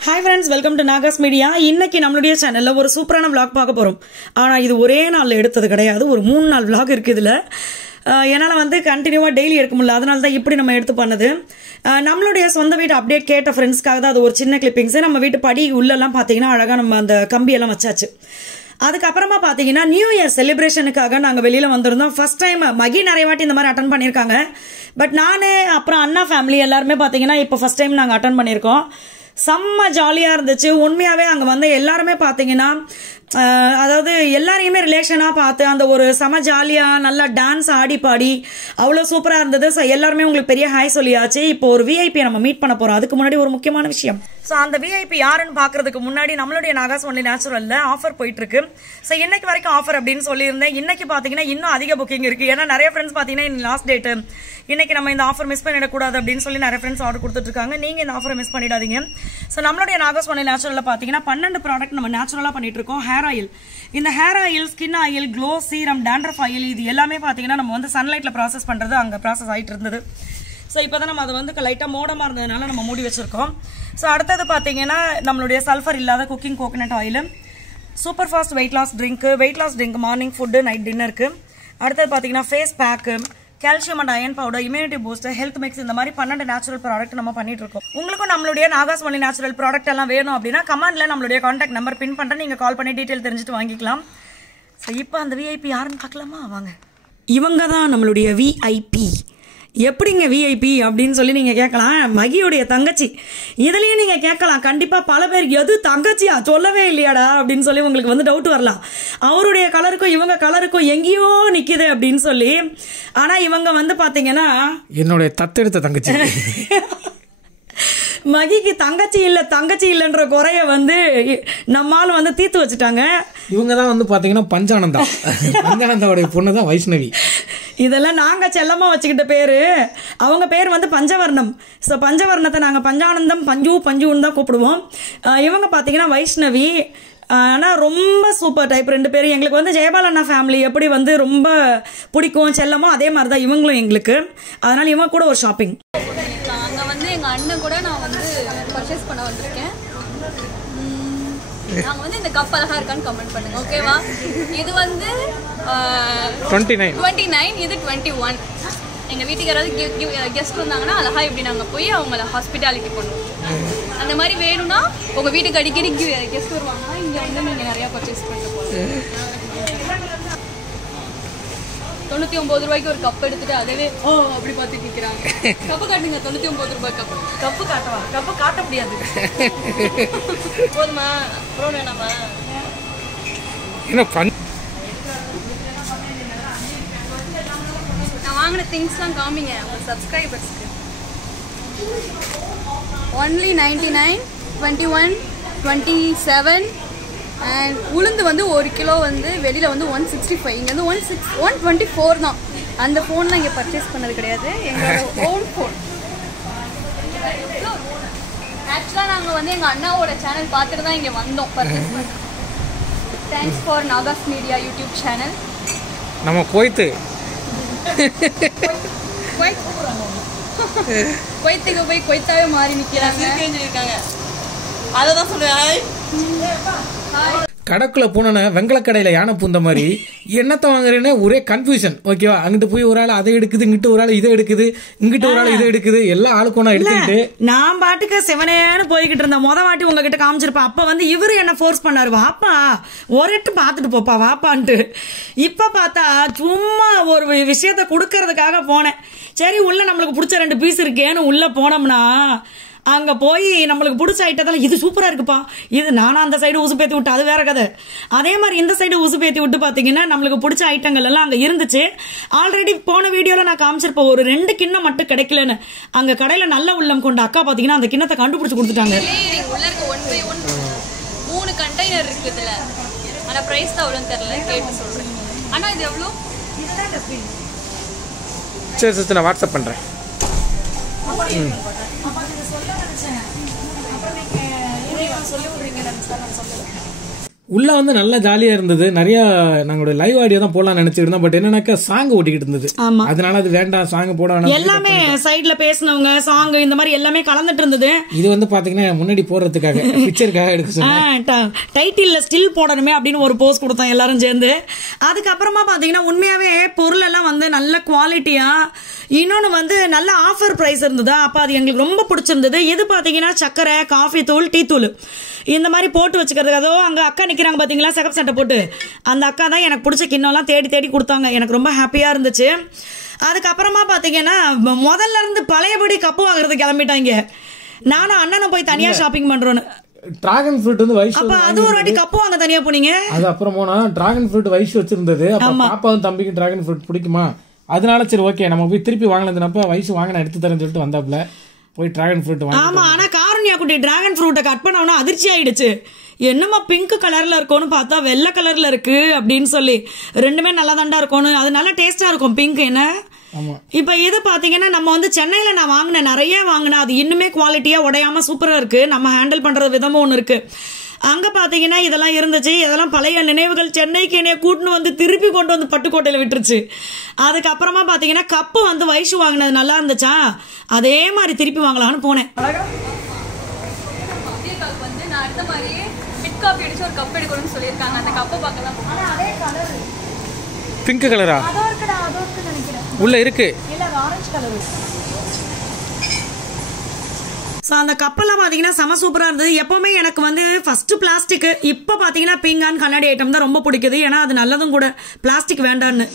Hi friends, welcome to Nagas Media. இன்னைக்கு நம்மளுடைய சேனல்ல ஒரு சூப்பரான vlog பார்க்க போறோம். ஆனா இது ஒரே நாள்ல எடுத்தது கிடையாது. ஒரு 3 நாள் vlog இருக்கு இதுல. என்னால வந்து கண்டினியூவா டெய்லி எடுக்க முடியல. அதனால தான் இப்படி நம்ம எடுத்து பண்ணது. நம்மளுடைய சொந்த வீட்டு அப்டேட் கேட்ட ஃப்ரெண்ட்ஸ்க்காக தான் அது ஒரு சின்ன கிளிப்பிங்ஸ். நம்ம வீட்டு படி உள்ளெல்லாம் பாத்தீங்கன்னா அழகா நம்ம அந்த கம்பி எல்லாம் வச்சாச்சு. அதுக்கப்புறமா பாத்தீங்கன்னா நியூ இயர் செலிப்ரேஷனுக்காக நாங்க வெளியில வந்திருந்தோம். ஃபர்ஸ்ட் டைம் மகி நிறைய வாட்டி இந்த மாதிரி அட்டன் பண்ணிருக்காங்க. பட் நானே அப்புறம் அண்ணா ஃபேமிலி எல்லாருமே பாத்தீங்கன்னா இப்போ ஃபர்ஸ்ட் டைம் நாங்க அட்டன் பண்ணிருக்கோம். செம்ம ஜாலியா இருந்துச்சு. உண்மையாவே அங்க வந்து எல்லாருமே பாத்தீங்கன்னா அதாவது எல்லாரையுமே ரிலேஷனா பார்த்து அந்த ஒரு செம ஜாலியா நல்லா டான்ஸ் ஆடி பாடி அவ்வளவு சூப்பரா இருந்தது. ஸோ எல்லாருமே உங்களுக்கு பெரிய ஹாய் சொல்லியாச்சு. இப்போ ஒரு விஐபி நம்ம மீட் பண்ண போறோம். அதுக்கு முன்னாடி ஒரு முக்கியமான விஷயம். ஸோ அந்த விஐபி யாருன்னு பாக்குறதுக்கு முன்னாடி நம்மளுடைய நாகாஸ் ஒன்லி நேச்சுரல்ல ஆஃபர் போயிட்டு இருக்கு. ஸோ இன்னைக்கு வரைக்கும் ஆஃபர் அப்படின்னு சொல்லியிருந்தேன். இன்னைக்கு பாத்தீங்கன்னா இன்னும் அதிக புக்கிங் இருக்கு. ஏன்னா நிறைய ஃப்ரெண்ட்ஸ் பாத்தீங்கன்னா லாஸ்ட் டேட் இன்னைக்கு நம்ம இந்த ஆஃபர் மிஸ் பண்ணிடக்கூடாது அப்படின்னு சொல்லி நிறைய ஃப்ரெண்ட்ஸ் ஆர்டர் கொடுத்துட்டு இருக்காங்க. நீங்க இந்த ஆஃபரை மிஸ் பண்ணிடாதீங்க. ஸோ நம்மளுடைய நாகாஸ் ஒன்லி நேச்சுரல்ல பாத்தீங்கன்னா 12 ப்ராடக்ட் நம்ம நேச்சுரலா பண்ணிட்டு இருக்கோம். ஹேர் ஆயில், இந்த hair oil, skin oil, glow serum, dandruff oil, இது எல்லாமே பாத்தீங்கன்னா நம்ம வந்து சன்லைட்ல ப்ராசஸ் பண்றது அங்க ப்ராசஸ் ஆயிட்டு இருந்தது. ஸோ இப்போதான் நம்ம அதை வந்து லைட்டா மோடமா இருந்ததுனால நம்ம மூடி வச்சிருக்கோம். ஸோ அடுத்தது பாத்தீங்கன்னா நம்மளுடைய சல்ஃபர் இல்லாத cooking coconut oil, super fast weight loss drink morning food night டின்னருக்கு. அடுத்தது பாத்தீங்கன்னா face pack, calcium and iron powder, immunity booster, health mix, இந்த மாதிரி 12 நேச்சுரல் ப்ராடக்ட் நம்ம பண்ணிட்டு இருக்கோம். உங்களுக்கும் நம்மளுடைய நாகாஸ் ஒன்லி நேச்சுரல் ப்ராடக்ட் எல்லாம் வேணும் அப்படின்னா கமெண்ட்ல நம்மளுடைய கான்டாக்ட் நம்பர் பின் பண்றேன். நீங்க கால் பண்ணி டீடைல் தெரிஞ்சுட்டு வாங்கிக்கலாம். ஸோ இப்போ அந்த விஐபி யாருன்னு பார்க்கலாமா? வாங்க. இவங்க தான் நம்மளுடைய விஐபி. எப்படிங்க விஐபி அப்படின்னு சொல்லி நீங்க கேட்கலாம். மகியோடைய தங்கச்சி. இதுலயும் நீங்க கேட்கலாம் கண்டிப்பா பல பேர் எது தங்கச்சியா சொல்லவே இல்லையாடா அப்படின்னு சொல்லி உங்களுக்கு வந்து டவுட் வரலாம். அவருடைய கலருக்கும் இவங்க கலருக்கும் எங்கேயோ நிக்குது அப்படின்னு சொல்லி. ஆனா இவங்க வந்து பாத்தீங்கன்னா என்னுடைய தத்தெடுத்த தங்கச்சி. மகிக்கு தங்கச்சி இல்லைன்ற குறைய வந்து நம்மால வந்து தீர்த்து வச்சுட்டாங்க. இவங்க தான் வந்து பாத்தீங்கன்னா பஞ்சானந்தாவுடைய பொண்ணு தான் வைஷ்ணவி. இதெல்லாம் நாங்க செல்லமா வச்சுக்கிட்ட பேரு. அவங்க பேர் வந்து பஞ்சவர்ணம். ஸோ பஞ்சவர்ணத்தை நாங்க பஞ்சானந்தம் பஞ்சுன்னு தான் கூப்பிடுவோம். இவங்க பாத்தீங்கன்னா வைஷ்ணவி. ஆனால் ரொம்ப சூப்பர் டைப். 2 பேரும் எங்களுக்கு வந்து ஜெயபால் அண்ணா ஃபேமிலி எப்படி வந்து ரொம்ப பிடிக்கும் செல்லமோ அதே மாதிரி தான் இவங்களும் எங்களுக்கு. அதனால இவங்க கூட ஒரு ஷாப்பிங். அங்கே வந்து எங்கள் அண்ணன் கூட நான் வந்து பர்ச்சேஸ் பண்ண வந்திருக்கேன். நாங்கள் வந்து இந்த கப் அழகா இருக்கான்னு கமெண்ட் பண்ணுங்க, ஓகேவா? இது வந்து 29, இது 21. எங்கள் வீட்டுக்கு யாராவது கெஸ்ட் வந்தாங்கன்னா அழகா இப்படி நாங்கள் போய் அவங்கள ஹாஸ்பிட்டாலிட்டி பண்ணுவோம். அந்த மாதிரி வேணும்னா உங்கள் வீட்டுக்கு அடிக்கடி கெஸ்ட் வருவாங்கன்னா இங்கே வந்து நீங்கள் நிறையா பர்ச்சேஸ் பண்ணிட்டு போகலாம். 99 ரூபாய்க்கு ஒரு கப் எடுத்துட்டு அதவே அப்படி பார்த்துட்டு நிற்கிறாங்க. கப்பு காட்டுங்க. 99 ரூபாய் கப்பு காட்டவா? கப்பு காட்ட முடியாது. போதுமா? அப்புறம் வேணாமா? நான் வாங்கின திங்ஸ்லாம் காமிங்க உங்கள் சப்ஸ்கிரைபர்ஸ்க்கு. ஒன்லி 99, 21, 27. அண்ட் உளுந்து வந்து 1 கிலோ வந்து வெளியில் வந்து 165, இங்கே வந்து 124 தான். அந்த ஃபோன்லாம் இங்கே பர்ச்சேஸ் பண்ணது கிடையாது, எங்களோட ஓன் ஃபோன். ஆக்சுவலாக நாங்கள் வந்து எங்கள் அண்ணாவோட சேனல் பார்த்துட்டு தான் இங்கே வந்தோம் பர்ச்சேஸ் பண்ண. Thanks for Nahash media YouTube channel. நம்ம கோயத்துக்கு போய் கொய்த்தாவே மாறி நிற்கிறாங்க. அதை தான் சொல்லுவேன். கடைக்குள்ள போன வெங்கலக்கடையில யானை பூந்த மாதிரி என்னத்த வாங்குறேன்னு ஒரே கன்ஃபியூஷன். ஓகேவா? அங்கிட்டு போய் ஒரு ஆள் அதை எடுக்குது, இங்கிட்டு ஒரு ஆள் இதை எடுக்குது, இங்கிட்டு ஒரு ஆள் இதை எடுக்குது, எல்லாம் ஆளுக்கு ஒண்ணா எடுத்துக்கிட்டு நான் பாட்டுக்கு செவனேன்னு போய்கிட்டு இருந்தேன். வாட்டி உங்ககிட்ட காமிச்சிருப்பேன். அப்ப வந்து இவரு என்ன ஃபோர்ஸ் பண்ணாரு, வாப்பா ஒரு எட்டு பாத்துட்டு போப்பா வாப்பான்ட்டு. இப்ப பார்த்தா சும்மா ஒரு விஷயத்த குடுக்கறதுக்காக போனேன். சரி உள்ள நம்மளுக்கு பிடிச்ச 2 பீஸ் இருக்கேன்னு உள்ள போனோம்னா அங்க போய் நம்மளுக்கு பிடிச்ச ஐட்டத்தில் இது சூப்பரா இருக்குப்பா, இது நானும் அந்த சைடு உசு பேத்தி விட்டு அது வேற கதை. அதே மாதிரி இந்த சைடு உசு பேத்தி விட்டு பாத்தீங்கன்னா நம்மளுக்கு பிடிச்ச ஐட்டங்கள் எல்லாம் அங்க இருந்துச்சு. ஆல்ரெடி போன வீடியோல நான் காமிச்சிருப்பேன் ஒரு 2 கிண்ணம் மட்டும் கிடைக்கலன்னு. அங்க கடையில நல்ல உள்ளம் கொண்ட அக்கா பாத்தீங்கன்னா அந்த கிண்ணத்தை கண்டுபிடிச்சு கொடுத்துட்டாங்க. 3 கண்டெய்னர் இருக்குதுல, ஆனா பிரைஸ் தான் அவ்வளவு தெரியல, கேட்டு சொல்றேன். ஆனா இது எவ்வளவு? சரி நான் வாட்ஸ்அப் பண்றேன். உள்ள வந்து நல்லா ஜாலியா இருந்தது. நிறைய நாங்களோட லைவ் ஆடியோ தான் போடலாம்னு நினைச்சிட்டு இருந்தோம். பட் என்னன்னாக்கா சாங் ஓட்டிக்கிட்டு இருந்தது. ஆமா. அதனால அது வேண்டாம், சாங் போட வேண்டாம். எல்லாமே சைடுல பேசினவங்க சாங் இந்த மாதிரி எல்லாமே கலந்துட்டு இருந்தது. இது வந்து பாத்தீங்கன்னா முன்னாடி போறதுக்காக பிக்சருக்காக எடுக்க சொன்னேன். டைட்டில்ல ஸ்டில் போடணுமே அப்படின்னு ஒரு போஸ் கொடுத்தோம் எல்லாரும் சேர்ந்து. அதுக்கப்புறமா பாத்தீங்கன்னா உண்மையாவே பொருள் எல்லாம் வந்து நல்ல குவாலிட்டியா, இன்னொன்னு வந்து நல்ல ஆஃபர் பிரைஸ் இருந்தது. அப்ப அது எங்களுக்கு ரொம்ப பிடிச்சிருந்தது. இது பாத்தீங்கன்னா சக்கரை, காஃபி தூள், டீ தூள் இந்த மாதிரி போட்டு வச்சுக்கிறது. அதோ அங்க அக்கா நிக்கிறாங்க பாத்தீங்களா, சிகப்பு சட்டை போட்டு, அந்த அக்கா தான் எனக்கு பிடிச்ச கிண்ணம்லாம் தேடி தேடி கொடுத்தாங்க. எனக்கு ரொம்ப ஹாப்பியா இருந்துச்சு. அதுக்கப்புறமா பாத்தீங்கன்னா முதல்ல இருந்து பழையபடி கப்பு வாங்குறது கிளம்பிட்டாங்க. நானும் அண்ணனும் போய் தனியா ஷாப்பிங் பண்றோன்னு. டிராகன் ஃப்ரூட் வந்து வயசு அப்ப அது ஒரு வாட்டி கப்பு வாங்க தனியா போனீங்க. அது அப்புறம் போனா டிராகன் ஃப்ரூட் வயசு வச்சிருந்தது. பாப்பாவும் தம்பிக்கு டிராகன் ஃப்ரூட் பிடிக்குமா, அதனால சரி ஓகே நம்ம போய் திருப்பி வாங்கினதுனப்ப வயசு வாங்கின எடுத்து தரேன்னு சொல்லிட்டு வந்தாப்புல போய் டிராகன் ஃப்ரூட் வாங்க. ஆமா, ஆனா காரணியா குட்டி டிராகன் ஃப்ரூட்டை கட் பண்ணவனா அதிர்ச்சி ஆயிடுச்சு. என்னமா பிங்க் கலர்ல இருக்கும்னு பார்த்தா வெள்ளை கலர்ல இருக்கு அப்படின்னு சொல்லி. ரெண்டுமே நல்லா தாண்டா இருக்கும்னு, அது நல்லா டேஸ்டா இருக்கும் பிங்க். என்ன இப்ப இது பாத்தீங்கன்னா நம்ம வந்து சென்னையில நான் வாங்கினேன், நிறைய வாங்கினேன். அது இன்னுமே குவாலிட்டியா உடையாம சூப்பரா இருக்கு. நம்ம ஹேண்டில் பண்ற விதமும் ஒண்ணு இருக்கு. அங்க பாத்தீங்கன்னா இதெல்லாம் இருந்துச்சு. இதெல்லாம் பழைய நினைவுகள். சென்னைக்கு என்னைய கூட்டுன்னு வந்து திருப்பி கொண்டு வந்து பட்டுக்கோட்டையில விட்டுருச்சு. அதுக்கப்புறமா பாத்தீங்கன்னா கப்பு வந்து வயசு வாங்கினது நல்லா இருந்துச்சா, அதே மாதிரி திருப்பி வாங்கலாம்னு போனேன். வந்து நான் அடுத்த மாதிரியே பிட் காஃபி அடிச்சு ஒரு கப் எடுக்கணும்னு சொல்லியிருக்காங்க. அந்த கப்பை பார்க்கலாம். ஆனா அதே கலர் பிங்க் கலரா அதோ இருக்குடா, அதோ இருக்கு நினைக்கிறேன். உள்ள இருக்கு. இல்ல ஆரஞ்சு கலர். ஸோ அந்த கப்பெல்லாம் பார்த்தீங்கன்னா செம சூப்பராக இருந்தது. எப்போவுமே எனக்கு வந்து ஃபர்ஸ்ட் பிளாஸ்டிக், இப்போ பார்த்தீங்கன்னா பீங்கான் கண்ணாடி ஐட்டம் தான் ரொம்ப பிடிக்குது. ஏன்னா அது நல்லதும் கூட, பிளாஸ்டிக் வேண்டான்னு.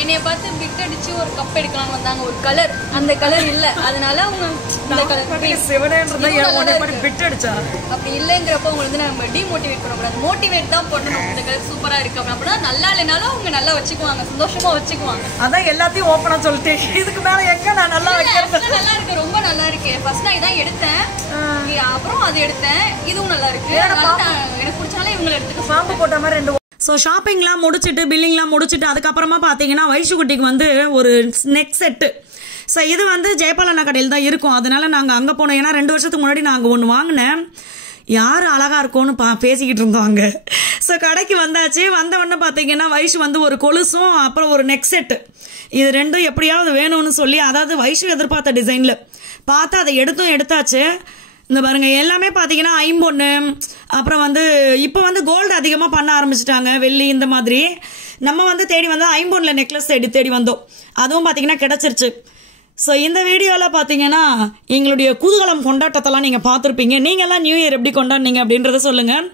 என்னைய பார்த்து பிட் அடிச்சு ஒரு கப் எடுக்கலாம்னு வந்தாங்க. ஒரு கலர், அந்த கலர் இல்ல, அதனால அவங்க இந்த கலர் பிட் அடிச்சா அப்படி இல்லைங்கிறப்ப அவங்க வந்து நம்ம டிமோட்டிவேட் பண்ணக்கூடாது, மோட்டிவேட் தான் பண்ணணும். இந்த கலர் சூப்பரா இருக்கு அப்படின்னா நல்லா இல்லைனாலும் அவங்க நல்லா வச்சுக்குவாங்க, சந்தோஷமா வச்சுக்குவாங்க. அதான் எல்லாத்தையும் ஓப்பனா சொல்லிட்டு இதுக்கு மேல எங்க நான் நல்லா வைக்கிறது. நல்லா இருக்கு, ரொம்ப நல்லா இருக்கு. ஃபர்ஸ்ட் நான் இதான் எடுத்தேன், அப்புறம் அது எடுத்தேன். இதுவும் நல்லா இருக்கு. எனக்கு பிடிச்சாலே இவங்களை எடுத்துக்க பாம்பு போட்ட மாதிரி ரெண்டு. ஸோ ஷாப்பிங்லாம் முடிச்சுட்டு பில்லிங்லாம் முடிச்சுட்டு அதுக்கப்புறமா பார்த்தீங்கன்னா வைஷுக்குட்டிக்கு வந்து ஒரு நெக் செட்டு. ஸோ இது வந்து ஜெயபாலண்ணா கடையில் தான் இருக்கும். அதனால நாங்கள் அங்கே போனோம். ஏன்னா 2 வருஷத்துக்கு முன்னாடி நாங்கள் ஒன்று வாங்கினேன். யார் அழகா இருக்கும்னு பேசிக்கிட்டு இருந்தோம் அங்கே. ஸோ கடைக்கு வந்தாச்சு. வந்த உடனே பார்த்தீங்கன்னா வைஷு வந்து ஒரு கொலுசும் அப்புறம் ஒரு நெக் செட்டு, இது ரெண்டும் எப்படியாவது வேணும்னு சொல்லி, அதாவது வைஷு எதிர்பார்த்த டிசைனில் பார்த்தா அதை எடுத்தாச்சு. இந்த பாருங்க எல்லாமே பார்த்தீங்கன்னா 51, அப்புறம் வந்து இப்போ வந்து கோல்டு அதிகமாக பண்ண ஆரம்பிச்சிட்டாங்க, வெள்ளி இந்த மாதிரி. நம்ம வந்து தேடி வந்து 51 நெக்லஸ் தேடி வந்தோம். அதுவும் பார்த்தீங்கன்னா கிடைச்சிருச்சு. ஸோ இந்த வீடியோவில் பார்த்தீங்கன்னா எங்களுடைய குதூகலம் கொண்டாட்டத்தெல்லாம் நீங்கள் பார்த்துருப்பீங்க. நீங்கள்லாம் நியூ இயர் எப்படி கொண்டாடுனீங்க அப்படின்றத சொல்லுங்கள்.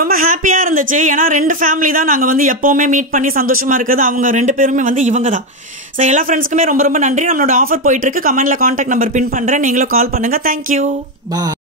ரொம்ப ஹாப்பியாக இருந்துச்சு. ஏன்னா 2 ஃபேமிலி தான் நாங்கள் வந்து எப்போவுமே மீட் பண்ணி சந்தோஷமாக இருக்குது. அவங்க 2 பேருமே வந்து இவங்க தான். ஸோ எல்லா ஃப்ரெண்ட்ஸ்க்குமே ரொம்ப ரொம்ப நன்றி. நம்மளோட ஆஃபர் போயிட்டு இருக்கு. கமெண்ட்ல கான்டாக்ட் நம்பர் பின் பண்ணுறேன், நீங்களும் கால் பண்ணுங்கள். தேங்க்யூ. பாய்.